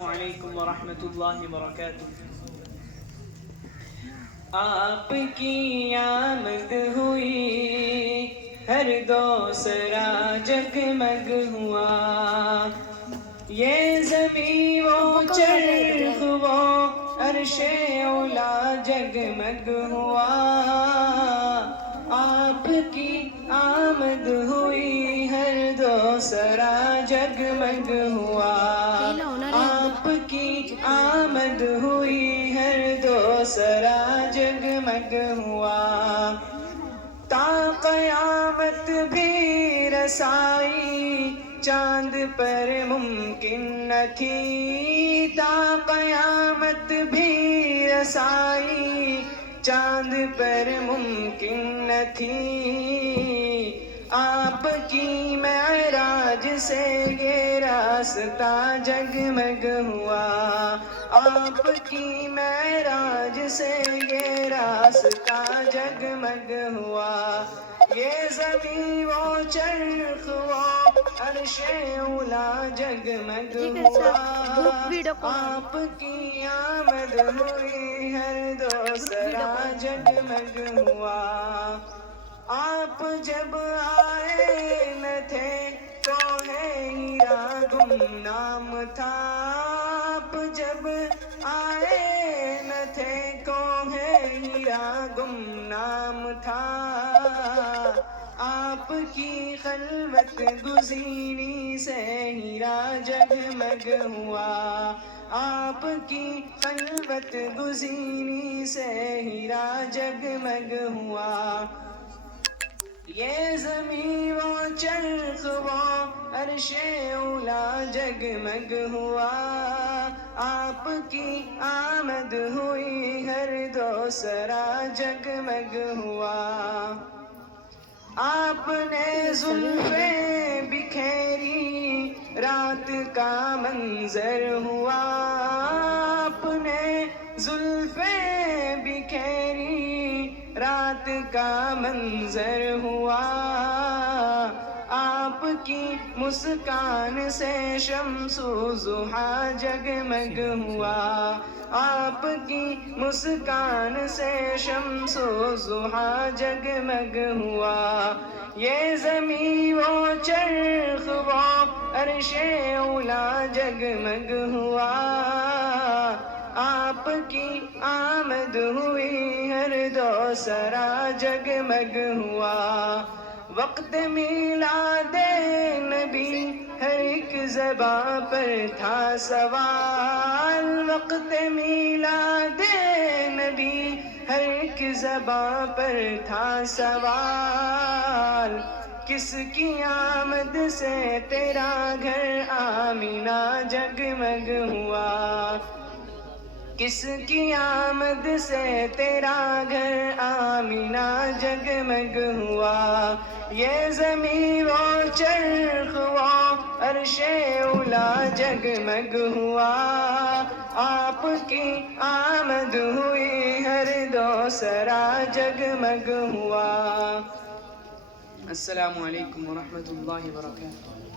علیکم ورحمۃ اللہ وبرکاتہ۔ آپ کی آمد ہوئی، ہر دوسرا جگمگ ہوا، یہ زمین و چرخ و عرش اولا جگمگ ہوا۔ آپ کی آمد ہوئی، ہر دوسرا جگمگ ہوا۔ آپ کی آمد ہوئی، ہر دوسرا جگمگ ہوا۔ تا قیامت بھی رسائی چاند پر ممکن نہ تھی، تا قیامت بھی رسائی چاند پر ممکن نہ تھی۔ آپ کی معراج سے یہ راستہ جگمگ ہوا، آپ کی معراج سے یہ راستہ جگمگ ہوا۔ یہ زمین و چرخ و عرش اولا جگمگ ہوا۔ آپ کی آمد ہوئی، ہر دوسرا جگمگ ہوا۔ آپ جب آئے نہ تھے تو ہیرا گمنام تھا، آپ جب آئے نہ تھے تو ہیرا گمنام تھا۔ آپ کی خلوت گزینی سے ہیرا جگمگ ہوا، آپ کی خلوت گزینی سے ہیرا جگمگ ہوا۔ یہ زمین و چرخ و عرش اولا جگمگ ہوا۔ آپ کی آمد ہوئی، ہر دوسرا جگمگ ہوا۔ آپ نے زلفیں بکھیری، رات کا منظر ہوا۔ آپ نے زلفیں بکھیری، رات کا منظر ہوا۔ آپ کی مسکان سے شمس و ضحیٰ جگمگ ہوا، آپ کی مسکان سے شمس و ضحیٰ جگمگ ہوا۔ یہ زمین و چرخ و عرش اولا جگمگ ہوا۔ آپ کی آمد ہوئی، ہر دوسرا جگمگ ہوا۔ وقت میلاد نبی ہر ایک زباں پر تھا سوال، وقت میلاد نبی ہر ایک زباں پر تھا سوال۔ کس کی آمد سے تیرا گھر آمینہ جگمگ ہوا، کس کی آمد سے تیرا گھر آمینہ جگمگ ہوا۔ یہ زمین و چرخ و عرش اولا جگمگ ہوا۔ آپ کی آمد ہوئی، ہر دوسرا جگمگ ہوا۔ السلام علیکم ورحمۃ اللہ وبرکاتہ۔